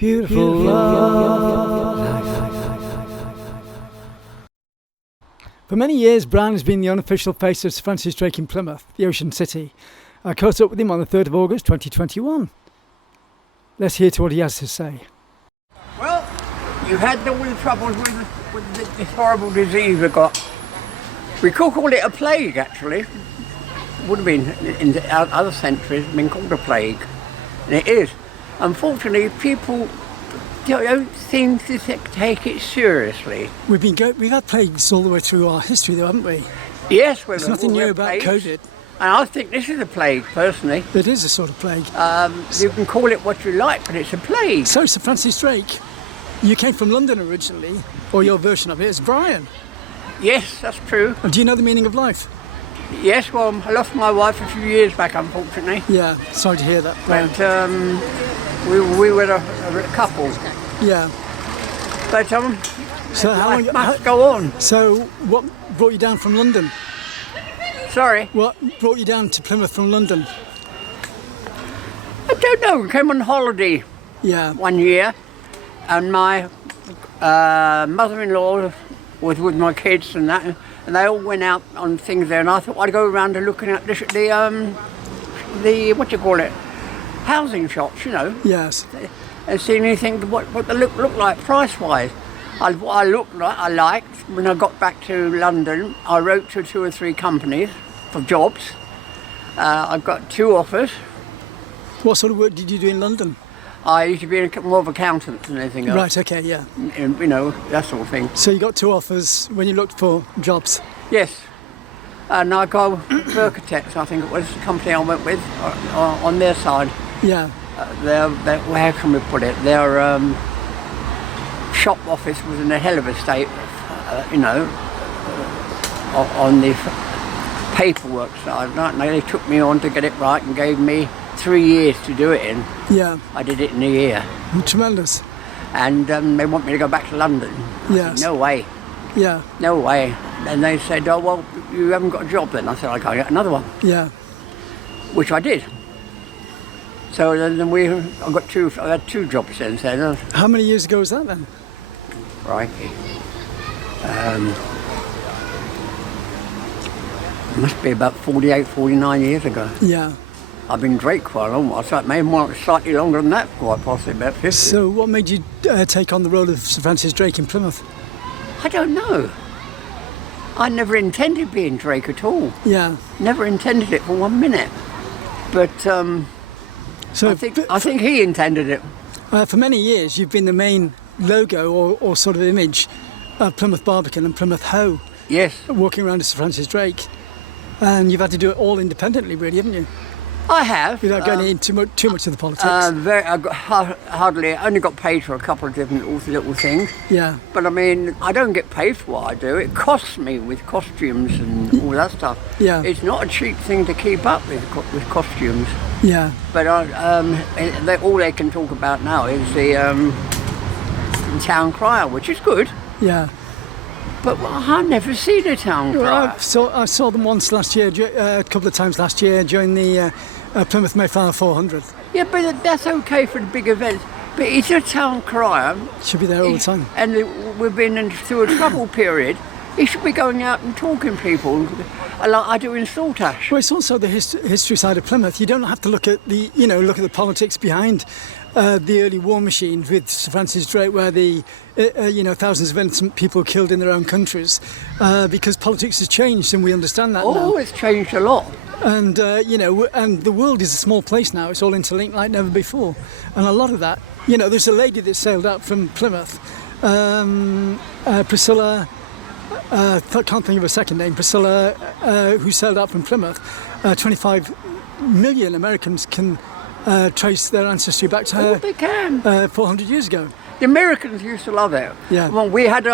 Beautiful love. For many years, Brian has been the unofficial face of Sir Francis Drake in Plymouth, the ocean city. I caught up with him on the 3rd of August 2021. Let's hear to what he has to say. Well, you've had all the troubles with this horrible disease we've got. We could call it a plague, actually. It would have been, in the other centuries, been called a plague. And it is. Unfortunately, people don't seem to take it seriously. We've had plagues all the way through our history, though, haven't we? Yes, there's nothing new about COVID. And I think this is a plague, personally. It is a sort of plague. You can call it what you like, but it's a plague. So, Sir Francis Drake, you came from London originally, or your version of it is Brian. Yes, that's true. Do you know the meaning of life? Yes, well, I lost my wife a few years back, unfortunately. Yeah, sorry to hear that. But we were a couple. Yeah. But so life must go on. So what brought you down from London? Sorry? What brought you down to Plymouth from London? I don't know. We came on holiday one year, and my mother-in-law was with my kids and that, and they all went out on things there, and I thought I'd go around and looking at the what do you call it, housing shops, you know. Yes. And seeing anything what they look like price-wise. What I liked. When I got back to London, I wrote to 2 or 3 companies for jobs. I've got 2 offers. What sort of work did you do in London? I used to be more of an accountant than anything else. Right, okay, yeah. You know, that sort of thing. So you got 2 offers when you looked for jobs? Yes. And I got Architects, I think it was the company I went with, on their side. Yeah. How can we put it? Their shop office was in a hell of a state, you know, on the paperwork side. They took me on to get it right and gave me 3 years to do it in. Yeah. I did it in a year. Tremendous. And they want me to go back to London. Yes. No way. Yeah. No way. And they said, oh, well, you haven't got a job then. I said, I can't get another one. Yeah. Which I did. So then I had 2 jobs then. So, how many years ago was that then? Crikey. Must be about 48, 49 years ago. Yeah. I've been Drake quite a long while, so it may be slightly longer than that, quite possibly, about 50. So what made you take on the role of Sir Francis Drake in Plymouth? I don't know. I never intended being Drake at all. Yeah. Never intended it for 1 minute. But so I think he intended it. For many years, you've been the main logo or sort of image of Plymouth Barbican and Plymouth Ho. Yes. Walking around as Sir Francis Drake. And you've had to do it all independently, really, haven't you? I have. Without going into too much of the politics. I only got paid for a couple of different little things. Yeah. But I mean, I don't get paid for what I do. It costs me with costumes and all that stuff. Yeah. It's not a cheap thing to keep up with costumes. Yeah. But all they can talk about now is the town crier, which is good. Yeah. But I've never seen a town crier. I saw them once last year, a couple of times last year during the Plymouth Mayflower 400. Yeah, but that's okay for the big events. But it's a town crier. Should be there all the time. And we've been through a trouble period. He should be going out and talking to people, like I do in Saltash. Well, it's also the history side of Plymouth. You don't have to look at the politics behind the early war machine with Sir Francis Drake, where thousands of innocent people killed in their own countries, because politics has changed, and we understand that now. Oh, it's changed a lot. And and the world is a small place now. It's all interlinked like never before, and a lot of that. There's a lady that sailed out from Plymouth, Priscilla. Can't think of her second name. Priscilla, who sailed out from Plymouth. 25 million Americans can trace their ancestry back to her. Oh, they can. 400 years ago. The Americans used to love it. Yeah. Well, we had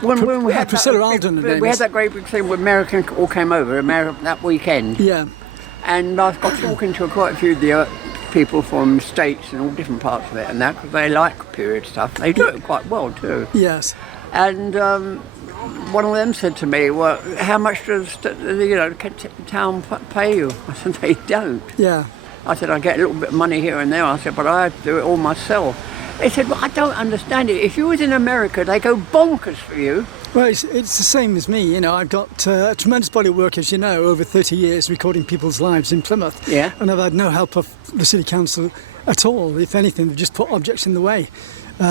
when we had Priscilla Alden. We had that great big thing where Americans all came over that weekend. Yeah. And I got talking to quite a few of the people from states and all different parts of it and that, because they like period stuff. They do it quite well too. Yes. And one of them said to me, well, how much does the town pay you? I said, they don't. Yeah. I said, I get a little bit of money here and there. I said, but I have to do it all myself. They said, well, I don't understand it. If you was in America, they go bonkers for you. Well, it's the same as me. You know, I've got a tremendous body of work, as you know, over 30 years recording people's lives in Plymouth. Yeah. And I've had no help of the City Council at all. If anything, they've just put objects in the way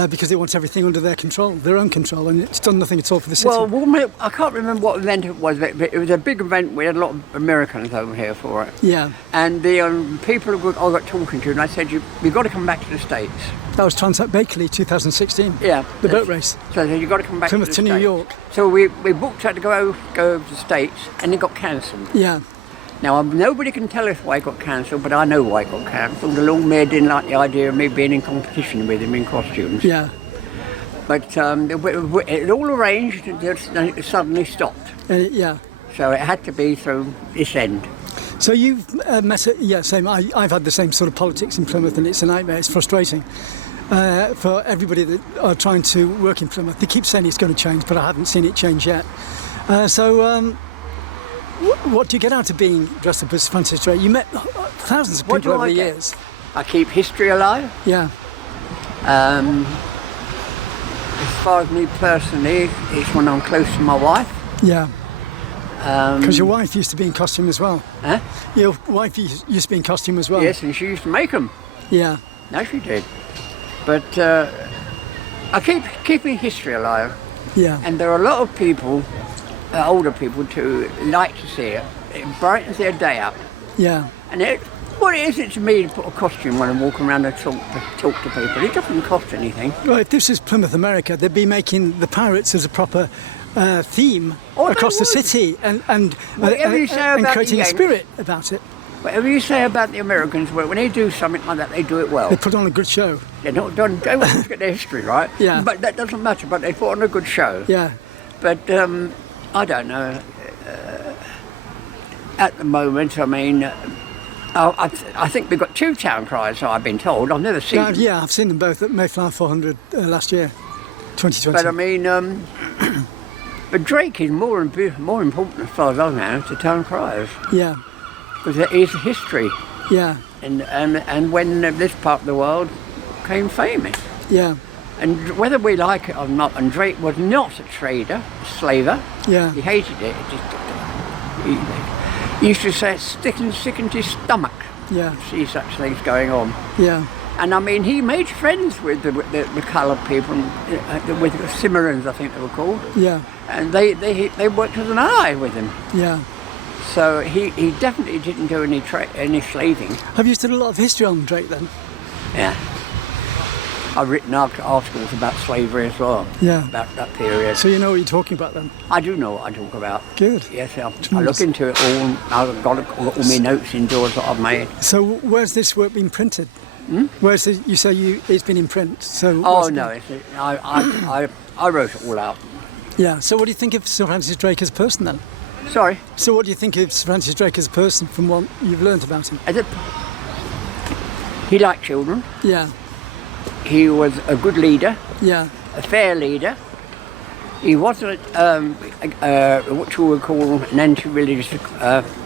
because they want everything under their control, their own control, and it's done nothing at all for the city. Well, I can't remember what event it was, but it was a big event. We had a lot of Americans over here for it. Yeah. And the people I got talking to, and I said, you've got to come back to the States. That was Transat Bakerley 2016. Yeah. The boat race. So I said, you've got to come back Plymouth to to the New States. York. So we booked her to go over to the States, and it got cancelled. Yeah. Now, nobody can tell us why it got cancelled, but I know why it got cancelled. The Lord Mayor didn't like the idea of me being in competition with him in costumes. Yeah. But it all arranged, and it suddenly stopped. Yeah. So it had to be through this end. So you've met it, yeah, same. I've had the same sort of politics in Plymouth, and it's a nightmare. It's frustrating for everybody that are trying to work in Plymouth. They keep saying it's going to change, but I haven't seen it change yet. What do you get out of being dressed up as Francis Drake? You met thousands of people over the years. I keep history alive. Yeah. As far as me personally, it's when I'm close to my wife. Yeah. Because your wife used to be in costume as well. Huh? Your wife used to be in costume as well. Yes, and she used to make them. Yeah. No, she did. But I keep keeping history alive. Yeah. And there are a lot of people, older people too, like to see it. It brightens their day up. Yeah. And what is it to me to put a costume on and walk around and talk to people? It doesn't cost anything. Well, if this is Plymouth, America, they'd be making the pirates as a proper theme Oh, they across the would. city and Whatever you say about creating the a Yanks. spirit about it. Whatever you say about the Americans, when they do something like that, they do it well. They put on a good show. They're not done. They won't forget their history, right? Yeah. But that doesn't matter. But they put on a good show. Yeah. But I don't know. At the moment, I mean, I think we've got two town criers. I've been told. I've never seen. Yeah, I've seen them both at Mayflower 400 last year, 2020. But I mean, but Drake is more important as far as I know to town criers Yeah. because it is history. Yeah. And when this part of the world became famous. Yeah. And whether we like it or not, and Drake was not a trader, a slaver. Yeah. He hated it. He used to say it's sickened his stomach Yeah. to see such things going on. Yeah. And I mean, he made friends with the coloured people, with the Cimarrons, I think they were called. Yeah. And they worked as an ally with him. Yeah. So he definitely didn't do any slaving. Have you studied a lot of history on Drake then? Yeah. I've written articles about slavery as well. Yeah. About that period. So you know what you're talking about then? I do know what I talk about. Good. Yes, I look Tremendous. into it all. I've got all my notes indoors that I've made. So where's this work been printed? Where's the, you say it's been in print? So Oh where's it no, been? I wrote it all out. Yeah. So what do you think of Sir Francis Drake as a person then? Sorry, So what do you think of Sir Francis Drake as a person from what you've learnt about him? he liked children. Yeah. He was a good leader, Yeah. a fair leader. He wasn't what you would call an anti-religious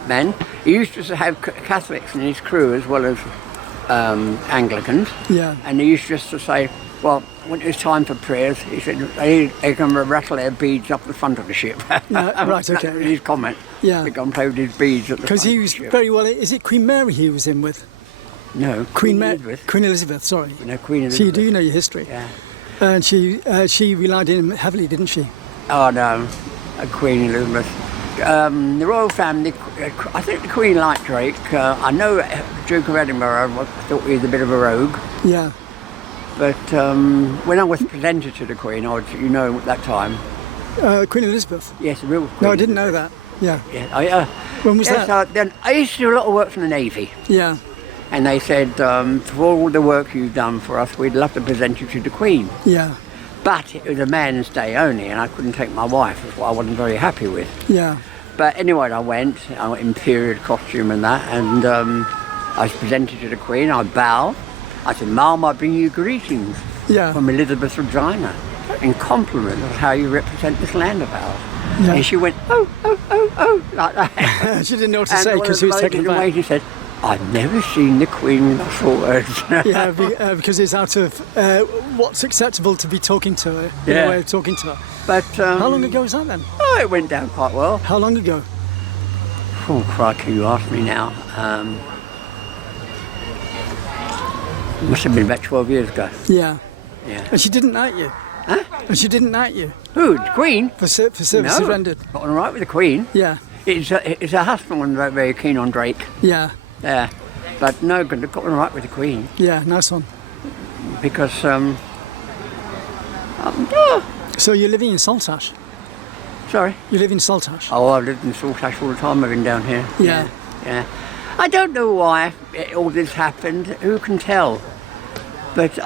man. He used to have Catholics in his crew as well as Anglicans. Yeah. And he used just to say, well, when it was time for prayers, he said they can rattle their beads up the front of the ship. Yeah, right, okay. That was his comment. Yeah. They can play with his beads at the Because front he of was the ship. very well. Is it Queen Mary he was in with? No, Queen Elizabeth. Queen Elizabeth. Sorry. You know, Queen So you Elizabeth. do know your history. Yeah. And she relied on him heavily, didn't she? Oh no, Queen Elizabeth. The royal family, I think the Queen liked Drake. I know the Duke of Edinburgh thought he was a bit of a rogue. Yeah. But when I was presented to the Queen, at that time, Queen Elizabeth. yes, the real Queen. No, I didn't know that. Yeah. Yeah, When was yes, that? Then I used to do a lot of work for the Navy, Yeah. and they said, for all the work you've done for us, we'd love to present you to the Queen. Yeah. But it was a man's day only, and I couldn't take my wife, which I wasn't very happy with. Yeah. But anyway, I went in period costume and that, and I was presented to the Queen. I bowed. I said, "Ma'am, I bring you greetings Yeah. from Elizabeth's Regina, in compliment of how you represent this land of ours." Yeah. And she went, oh, like that. She didn't know what to And say one because of he was the taken ladies in aback. waiting said, I've never seen the Queen muscle words. Yeah, because it's out of what's acceptable to be talking to her, in Yeah. a way of talking to her. But How long ago was that then? Oh, it went down quite well. How long ago? Oh, crikey, you asked me now. Must have been about 12 years ago. Yeah. Yeah. And she didn't knight you? Huh? And she didn't knight you Who? The Queen? for services No, rendered? got on all right with the Queen. Yeah. It's her husband wasn't very, very keen on Drake. Yeah. Yeah. But no, got on all right with the Queen. Yeah, nice one. Because, So you're living in Saltash? sorry. You live in Saltash? Oh, I've lived in Saltash all the time. I've been down here. Yeah. Yeah. I don't know why all this happened. Who can tell? But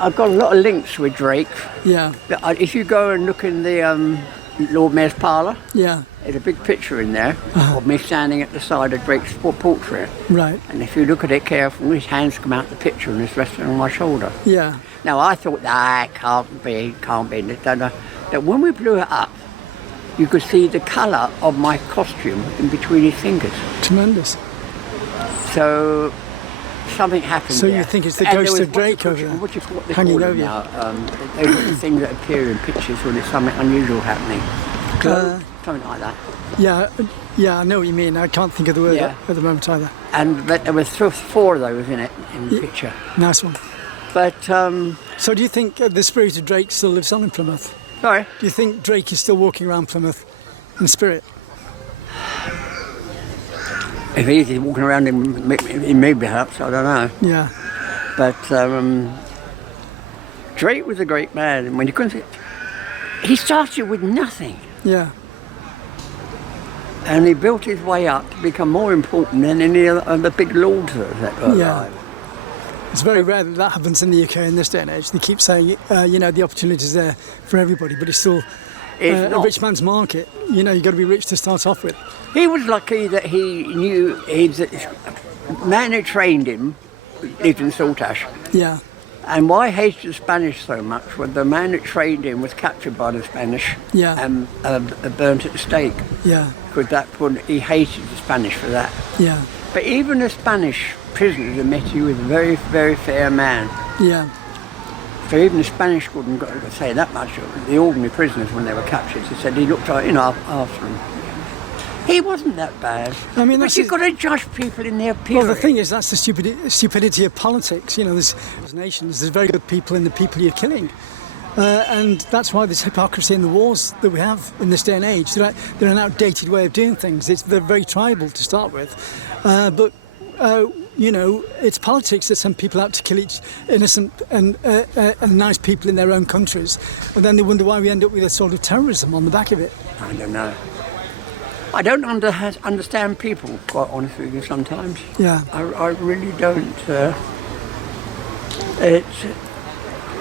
I've got a lot of links with Drake. Yeah. If you go and look in the Lord Mayor's parlour, Yeah. there's a big picture in there of me standing at the side of Drake's portrait. Right. And if you look at it carefully, his hands come out of the picture and it's resting on my shoulder. Yeah. Now I thought, it can't be. That when we blew it up, you could see the colour of my costume in between his fingers. Tremendous. So something happened. So you there. think it's the And there ghost was of Drake what over you- there, what you call- what they hanging call it over you? now. Those are the things that appear in pictures when there's something unusual happening. Something like that. Yeah. Yeah, I know what you mean. I can't think of the word Yeah. at the moment either. And there was 4 of those in it in the picture. Nice one. But So do you think the spirit of Drake still lives on in Plymouth? sorry. Do you think Drake is still walking around Plymouth in spirit? If he's walking around in me, perhaps, I don't know. Yeah. But Drake was a great man, and when you couldn't, he started with nothing, Yeah. and he built his way up to become more important than any of the big lords that were Yeah. alive. It's very rare that that happens in the UK in this day and age. They keep saying, the opportunity's there for everybody, but it's still It's a not. rich man's market. You've got to be rich to start off with. He was lucky that he knew the man who trained him lived in Saltash. Yeah. And why he hated the Spanish so much was the man that trained him was captured by the Spanish Yeah. and burnt at the stake. Yeah. Because he hated the Spanish for that. Yeah. But even the Spanish prisoners admitted he was a very, very fair man. Yeah. So even the Spanish wouldn't say that much. The ordinary prisoners, when they were captured, they said he looked after them. He wasn't that bad. I mean, but that's you've it. got to judge people in their period. Well, the thing is, that's the stupidity of politics. There's nations, there's very good people in the people you're killing. And that's why there's hypocrisy in the wars that we have in this day and age. They're an outdated way of doing things. They're very tribal to start with. But it's politics that send people out to kill each innocent and nice people in their own countries. And then they wonder why we end up with a sort of terrorism on the back of it. I don't know. I don't understand people, quite honestly, with you sometimes. Yeah. I really don't.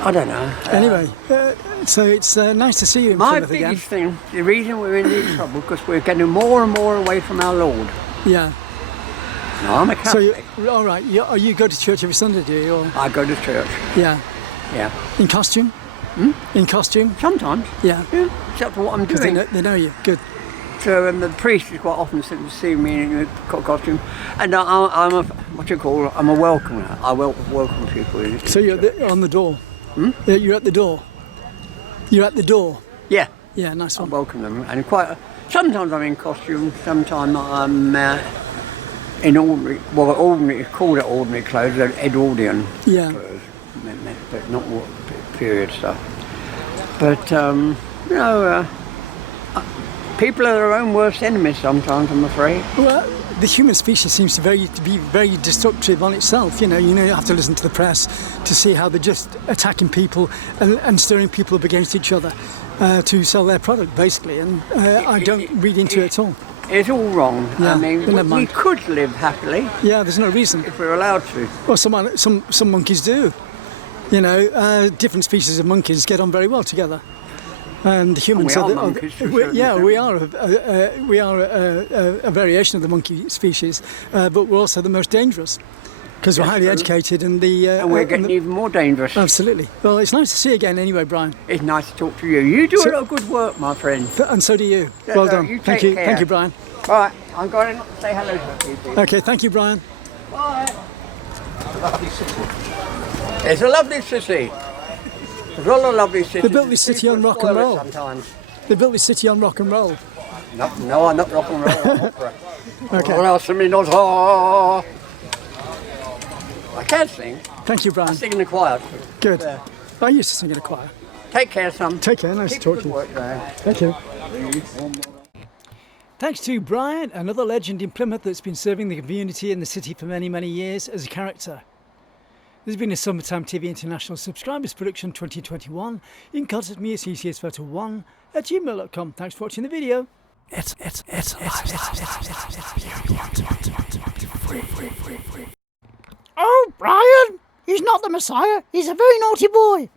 I don't know. Anyway, so it's nice to see you in My Plymouth again. biggest thing, the reason we're in this trouble, because we're getting more and more away from our Lord. Yeah. Now, I'm a So, Catholic. all right. You go to church every Sunday, do you? Or, I go to church. yeah. Yeah. In costume? In costume? Sometimes. Yeah. Yeah. Except for what I'm Because doing. they know you. Good. So the priest is quite often sitting to see me in a costume, and I'm a welcomer. I welcome people. In So you're on the door? Yeah, you're at the door? You're at the door? Yeah, Yeah, nice I one. welcome them, and sometimes I'm in costume, sometimes I'm in ordinary, call it ordinary clothes, they're Edwardian Yeah. clothes, but not period stuff. But people are their own worst enemies sometimes, I'm afraid. Well, the human species seems to be very destructive on itself. You have to listen to the press to see how they're just attacking people and stirring people up against each other to sell their product, basically. And I don't read into it at all. It's all wrong. Yeah, I mean, but never we mind. could live happily Yeah, there's no reason. if we're allowed to. Well, some monkeys do. Different species of monkeys get on very well together. And humans We are the- monkeys to a we- certain yeah, extent. we are a variation of the monkey species, but we're also the most dangerous because we're That's highly true. educated and And we're getting even more dangerous. absolutely. Well, it's nice to see you again anyway, Brian, It's nice to talk to you. You do So- a lot of good work, my friend. and so do you. Yeah, Well no, done. you Thank take you. care. Thank you, Brian. Right, I'm going to say hello to people. Okay, thank you, Brian. Lovely city. It's a lovely city. There's all a lovely city. They built this city on rock and roll. Sometimes. They built this city on rock and roll. No, I'm not rock and roll. I'm opera. Okay. What else? I can sing. Thank you, I Brian. sing in the choir. Good. Yeah. I used to sing in a choir. Take care, son. Take care. Nice Keep to talk good to you. work there. Thank you. Thanks to Brian, another legend in Plymouth that's been serving the community and the city for many, many years as a character. This has been a Summertime TV International Subscribers Production 2021. You can contact me at ccsPhoto1@gmail.com. Thanks for watching the video. It's Oh, Brian! He's not the Messiah. He's a very naughty boy.